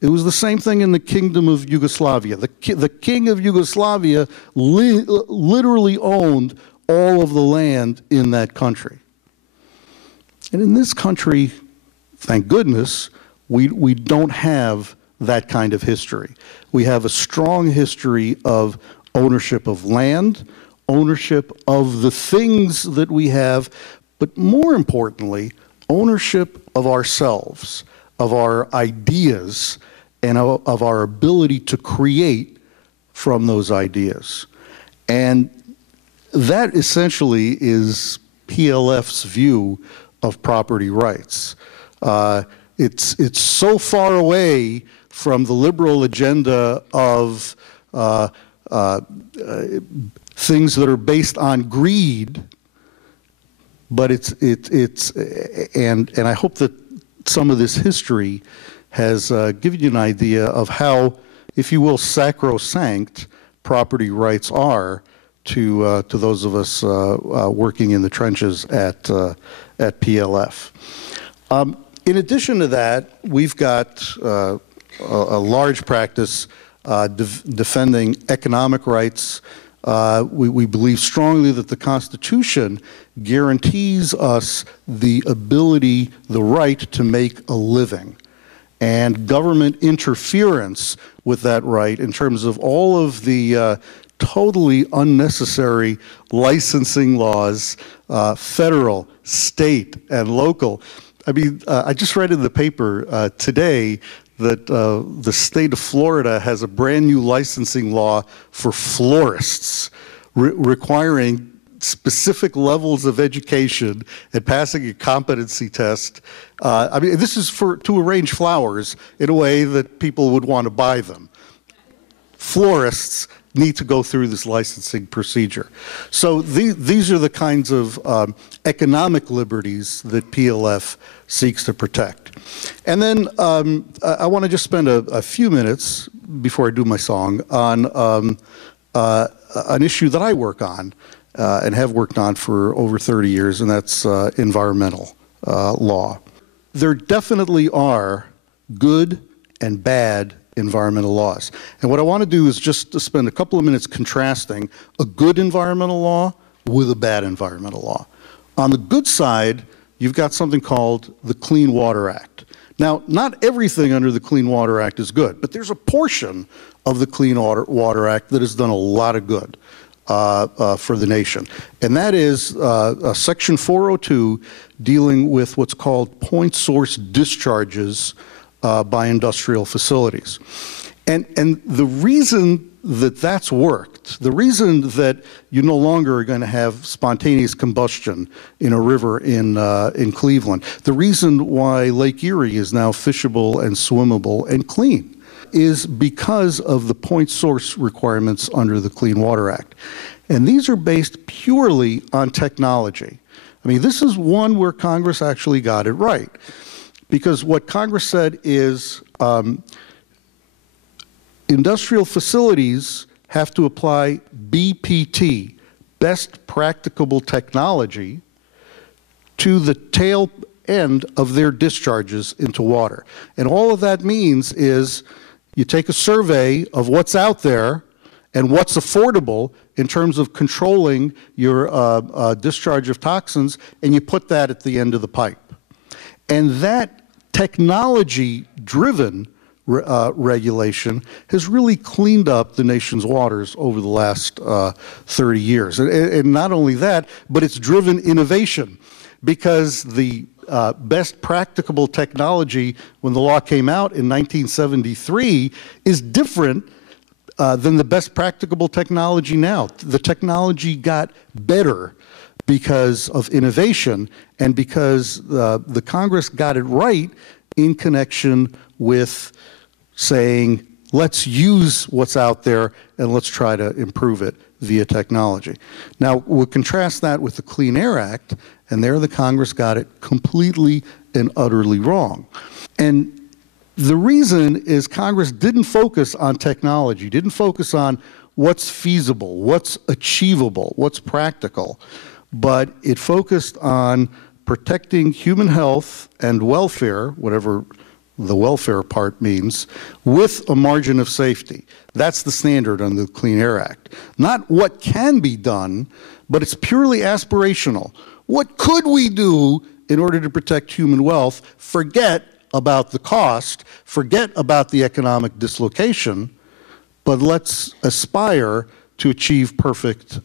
It was the same thing in the Kingdom of Yugoslavia. The king of Yugoslavia literally owned all of the land in that country. And in this country, thank goodness, we don't have that kind of history. We have a strong history of ownership of land, ownership of the things that we have, but more importantly, ownership of ourselves, of our ideas, and of our ability to create from those ideas. And that essentially is PLF's view of property rights. It's so far away from the liberal agenda of things that are based on greed, but and I hope that some of this history has given you an idea of how, if you will, sacrosanct property rights are to those of us working in the trenches at PLF. In addition to that, we've got a large practice defending economic rights. We believe strongly that the Constitution guarantees us the ability, the right to make a living. And government interference with that right in terms of all of the totally unnecessary licensing laws, federal, state, and local. I mean, I just read in the paper today that the state of Florida has a brand new licensing law for florists, requiring specific levels of education and passing a competency test. I mean, this is to arrange flowers in a way that people would want to buy them. Florists need to go through this licensing procedure. So these are the kinds of economic liberties that PLF seeks to protect. And then I want to just spend a few minutes before I do my song on an issue that I work on and have worked on for over 30 years, and that's environmental law. There definitely are good and bad environmental laws. And what I want to do is just to spend a couple of minutes contrasting a good environmental law with a bad environmental law. On the good side, you've got something called the Clean Water Act. Now, not everything under the Clean Water Act is good, but there's a portion of the Clean Water Act that has done a lot of good for the nation. And that is Section 402 dealing with what's called point source discharges by industrial facilities. And the reason that that's worked, the reason that you no longer are going to have spontaneous combustion in a river in Cleveland, the reason why Lake Erie is now fishable and swimmable and clean is because of the point source requirements under the Clean Water Act. And these are based purely on technology. I mean, this is one where Congress actually got it right. Because what Congress said is industrial facilities have to apply BPT, best practicable technology, to the tail end of their discharges into water. And all of that means is you take a survey of what's out there and what's affordable in terms of controlling your discharge of toxins, and you put that at the end of the pipe. And that technology-driven regulation has really cleaned up the nation's waters over the last 30 years. And not only that, but it's driven innovation, because the best practicable technology when the law came out in 1973 is different than the best practicable technology now. The technology got better because of innovation and because the Congress got it right in connection with saying, let's use what's out there and let's try to improve it via technology. Now, we'll contrast that with the Clean Air Act, and there the Congress got it completely and utterly wrong. And the reason is Congress didn't focus on technology, didn't focus on what's feasible, what's achievable, what's practical, but it focused on protecting human health and welfare, whatever the welfare part means, with a margin of safety. That's the standard under the Clean Air Act. Not what can be done, but it's purely aspirational. What could we do in order to protect human wealth? Forget about the cost, forget about the economic dislocation, but let's aspire to achieve perfect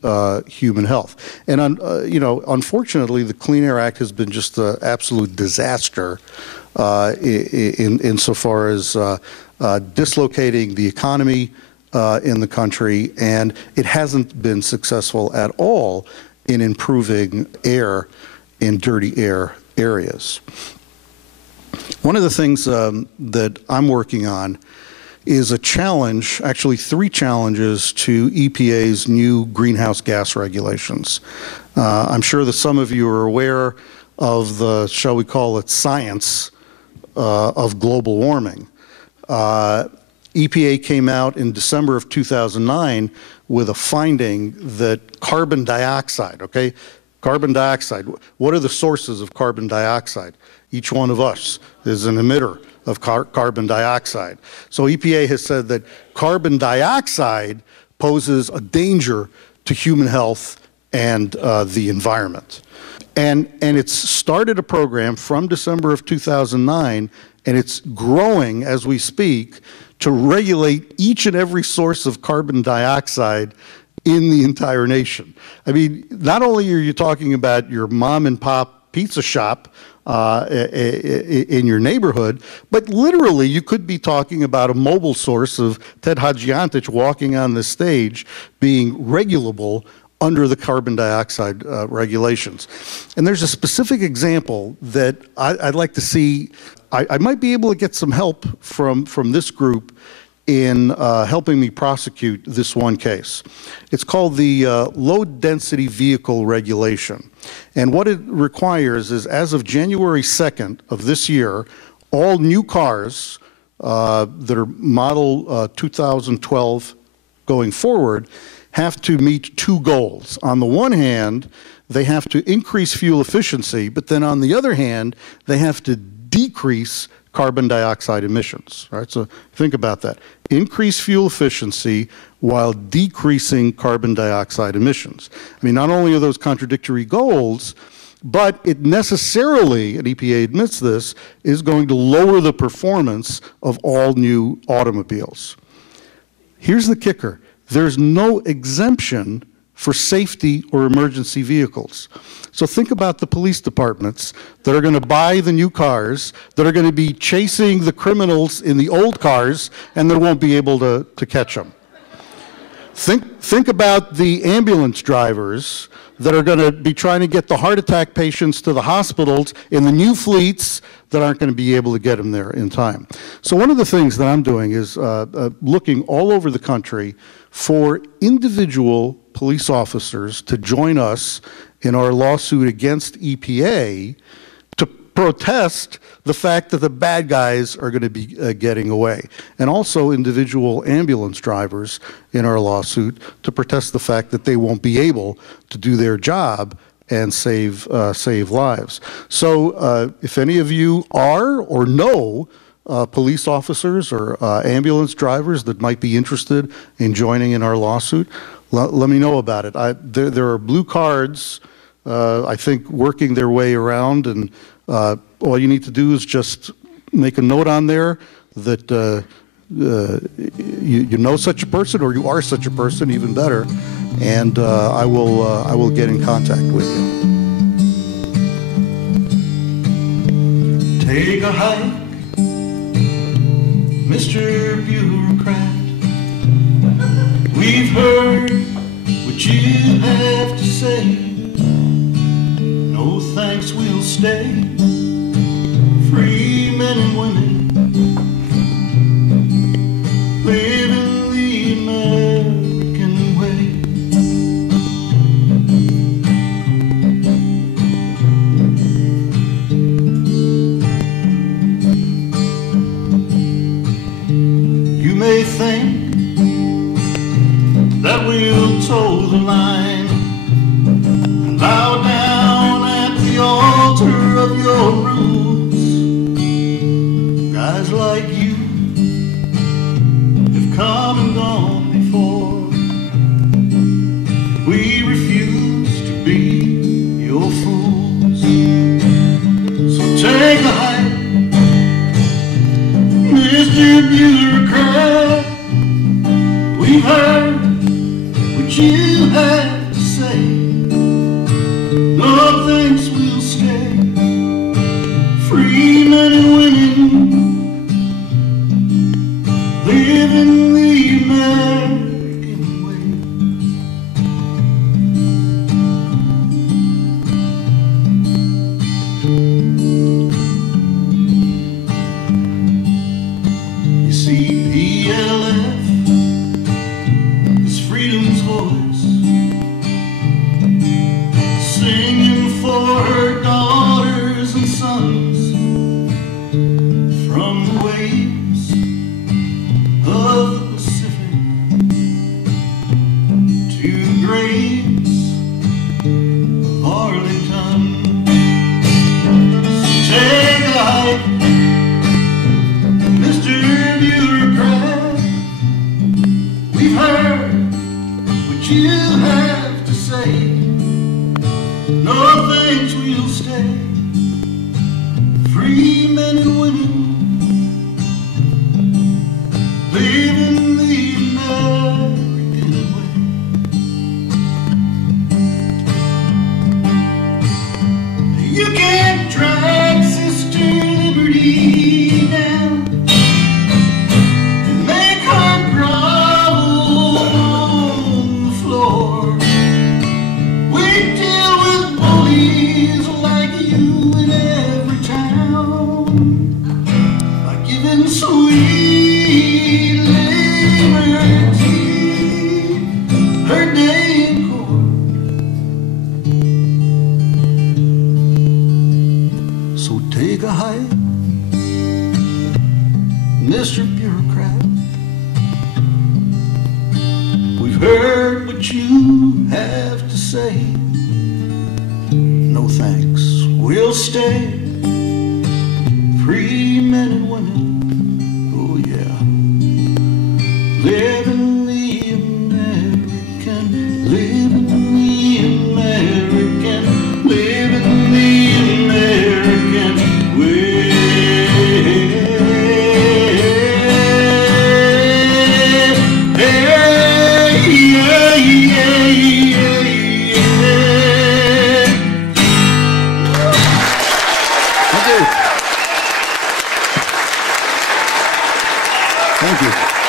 human health. And unfortunately, the Clean Air Act has been just an absolute disaster insofar as dislocating the economy in the country, and it hasn't been successful at all in improving air in dirty air areas. One of the things that I'm working on is a challenge, actually 3 challenges to EPA's new greenhouse gas regulations. I'm sure that some of you are aware of the, shall we call it, science of global warming. EPA came out in December of 2009 with a finding that carbon dioxide, okay? Carbon dioxide, what are the sources of carbon dioxide? Each one of us is an emitter of carbon dioxide. So EPA has said that carbon dioxide poses a danger to human health and the environment. And it's started a program from December of 2009, and it's growing as we speak to regulate each and every source of carbon dioxide in the entire nation. I mean, not only are you talking about your mom and pop pizza shop in your neighborhood, but literally you could be talking about a mobile source of Ted Hadzi-Antich walking on the stage being regulable under the carbon dioxide regulations. And there's a specific example that I'd like to see. I might be able to get some help from this group in helping me prosecute this one case. It's called the Low Density Vehicle Regulation. And what it requires is, as of January 2nd of this year, all new cars that are model 2012 going forward have to meet 2 goals. On the one hand, they have to increase fuel efficiency, but then on the other hand, they have to decrease carbon dioxide emissions, right? So think about that. Increase fuel efficiency while decreasing carbon dioxide emissions. I mean, not only are those contradictory goals, but it necessarily, and EPA admits this, is going to lower the performance of all new automobiles. Here's the kicker. There's no exemption for safety or emergency vehicles. So think about the police departments that are going to buy the new cars, that are going to be chasing the criminals in the old cars, and they won't be able to catch them. Think about the ambulance drivers that are going to be trying to get the heart attack patients to the hospitals in the new fleets that aren't going to be able to get them there in time. So one of the things that I'm doing is looking all over the country for individual police officers to join us in our lawsuit against EPA to protest the fact that the bad guys are going to be getting away, and also individual ambulance drivers in our lawsuit to protest the fact that they won't be able to do their job and save lives. So if any of you are or know police officers or ambulance drivers that might be interested in joining in our lawsuit, let me know about it. There are blue cards, I think, working their way around, and all you need to do is just make a note on there that you know such a person, or you are such a person, even better, and I will get in contact with you. Take a hike, Mr. Bureaucrat. We've heard what you have to say. No thanks, we'll stay. Free men and women, living the American way. You may think that we'll toe the line and bow down at the altar of your rules. Guys Mr. Bureaucrat, we've heard what you had to say. No thanks, we'll stay free men and women, living the American way. You see, PLF is freedom's voice, singing for her daughters and sons from the waves of the Pacific to the graves of Arlington. So take a hike, Mr. Bureaucrat, we've heard what you have to say. No thanks, we'll stay free men and women, living the American way. You can't drag Sister Liberty down and make her grovel on the floor. We deal with bullies like you in every town by giving sweet liberty her day in court. So take a hike, Mr. Bureaucrat, we've heard what you have to say. No thanks, we'll stay free men and women, oh yeah, living the American, living the American, living the American way. Thank you.